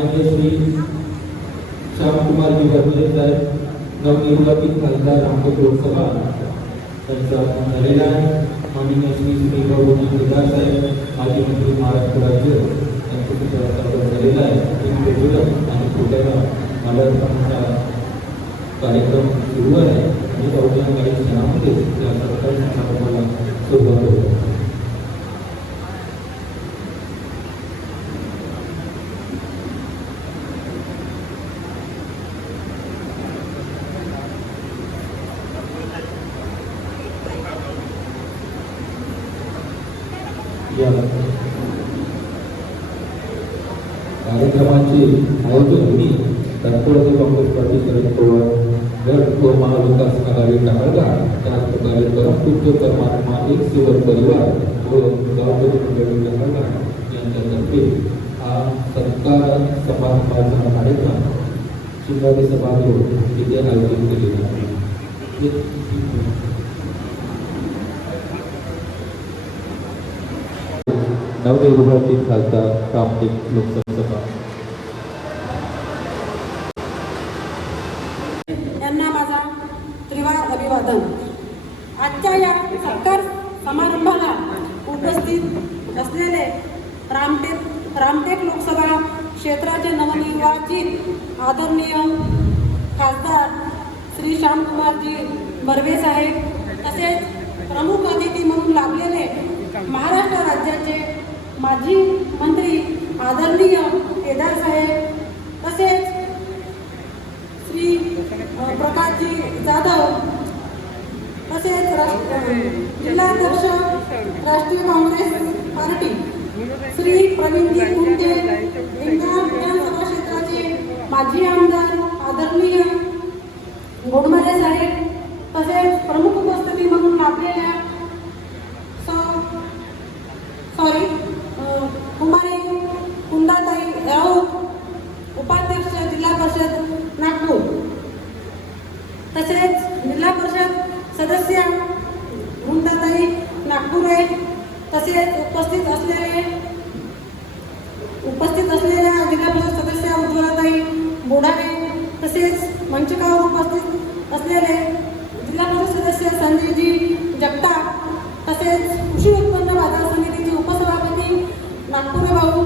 माननीय श्री श्यामकुमार जी वर्मले साहेब नवनिर्वाचित खासदार रामटेक लोकसभा त्यांचा झालेला आहे। माननीय श्री श्रीभाऊ केदार साहेब माजी मंत्री महाराष्ट्र राज्य यांचा सुद्धा झालेला आहे आणि पुढच्या मालार्पणाचा कार्यक्रम सुरू आहे आणि अवघ्या काही क्षणामध्ये या कार्यक्रमाला सुरुवात होईल। कार्यक्रमाचे आयोजन मी राष्ट्रवादी काँग्रेस पार्टी शरद पवार गट व महाविकास आघाडी टाकळगा, त्याचप्रकारे परमपूज्य परमात्मा एक सेवक परिवार व गावकरी मंडळी टाकळगा यांच्यातर्फे हा सत्कार समारंभाचा कार्यक्रम शिंगारी सभागृह येथे आयोजित केलेला आहे। नवनिर्वाचित खासदार रामटेक लोकसभा यांना माझा त्रिवार अभिवादन। आजच्या या सत्कार समारंभाला उपस्थित असलेले रामटेक लोकसभा क्षेत्राचे नवनिर्वाचित आदरणीय खासदार श्री श्यामकुमारजी बर्वे साहेब, तसेच प्रमुख अतिथी म्हणून लाभलेले महाराष्ट्र राज्याचे माजी मंत्री आदरणीय केदार साहेब, तसेच श्री प्रकाशजी जाधव, तसेच जिल्हाध्यक्ष राष्ट्रीय काँग्रेस पार्टी श्री प्रवीणजी कुंटे, लिंगाम विधानसभा क्षेत्राचे माजी आमदार आदरणीय गोडमारे साहेब, तसेच प्रमुख उपस्थिती म्हणून लाभलेल्या कुमारी कुंदाताई राऊत, उपाध्यक्ष जिल्हा परिषद नागपूर, तसेच जिल्हा परिषद सदस्य कुंदाताई नागपुरे, तसेच उपस्थित असलेल्या जिल्हा परिषद सदस्य उज्ज्वलाताई बोडावे, तसेच मंचकावर उपस्थित असलेले जिल्हा परिषद सदस्य संजयजी जगताप, तसेच कृषी उत्पन्न बाजार समितीचे उपसभापती नागपुरे भाऊ,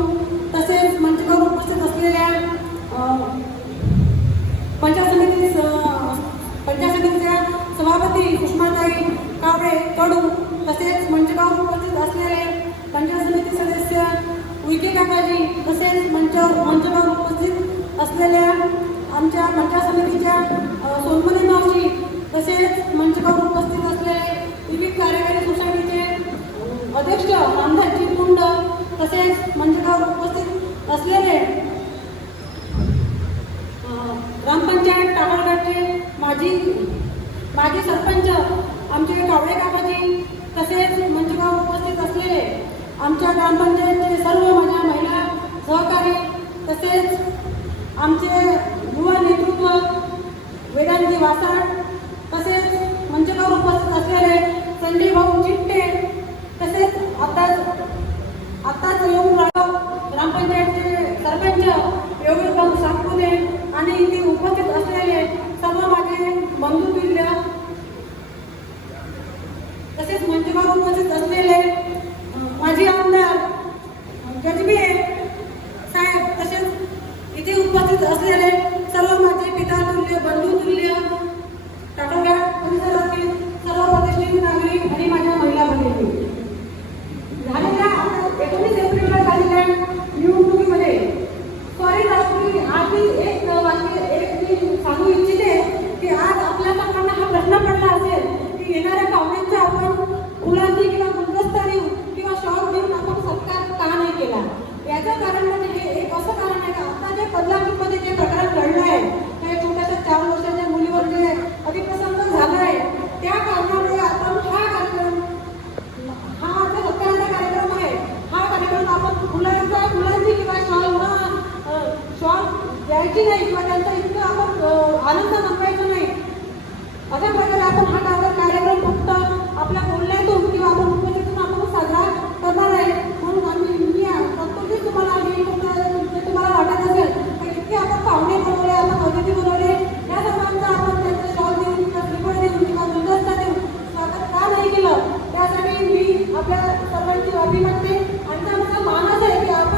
तसेच मंचकावर उपस्थित असलेल्या पंचायत समितीच्या सभापती सुषमाताई कावळे कडू, तसेच मंचकावर उपस्थित असलेले पंचायत समिती सदस्य उईके काकाजी, तसेच मंचावर उपस्थित असलेल्या आमच्या पंचायत समितीच्या सोनमने मावशी, तसेच मंचकावर उपस्थित असलेले विविध कार्यकारी सोसायटीचे अध्यक्ष रामदासजी कुंड, तसेच मंचकावर उपस्थित असलेले ग्रामपंचायत टाकळगावचे माजी सरपंच आमचे कावळे काकाजी, तसेच मंचकावर उपस्थित असलेले आमच्या ग्रामपंचायतचे सर्व माझ्या महिला सहकारी, तसेच आमचे युवा नेतृत्व वेदांती वासाड, तसेच मंचकावर उपस्थित असलेले संजय भाऊ चिट्टे, तसेच आताच येऊन ग्रामपंचायतचे सरपंच योगेश भाऊ सातपुते आणि इथे उपस्थित असलेले सर्व माझे बंधुमित्र, तसेच मंचकावर उपस्थित असलेले माजी आमदार गजबे साहेब, तसेच इथे उपस्थित असलेले सर्व माझे पितातुल्य बंधुतुल्य टाकळगाव परिसरातील सर्व प्रतिष्ठित नागरिक आणि माझ्या महिला भगिनी, झालेल्या 19 एप्रिलला झालेल्या निवडणुकीमध्ये आधी एक मी सांगू इच्छिते की आज आपल्या सर्वांना हा प्रश्न पडला असेल की येणाऱ्या पाहुण्यांचा आपण फुलांनी किंवा गुलदस्त्याने किंवा शॉल देऊन आपण सत्कार का नाही केला। याचं कारण म्हणजे हे एक असं कारण आहे का आता जे बदलापूरमध्ये जे प्रकरण घडलं आहे, त्या छोट्याशा 4 वर्षाच्या मुलीवर जे अतिप्रसंग झालं आहे, त्या कारणामुळे आपण हा जो सत्काराचा कार्यक्रम आहे, हा कार्यक्रम आपण फुलांची किंवा शॉल द्यायची नाही किंवा त्यांचा इतकं आपण आनंद नसायचा नाही, अशा प्रकारे आपण हा कार्यक्रम फक्त आपल्या बोलण्यातून किंवा आपण उपस्थितीतून आपण साजरा करणार आहे। म्हणून आम्ही प्रत्येक तुम्हाला वाटत असेल त्यासाठी मी आपल्या सर्वांची माफी मागते आणि आमचा मानस आहे की आपण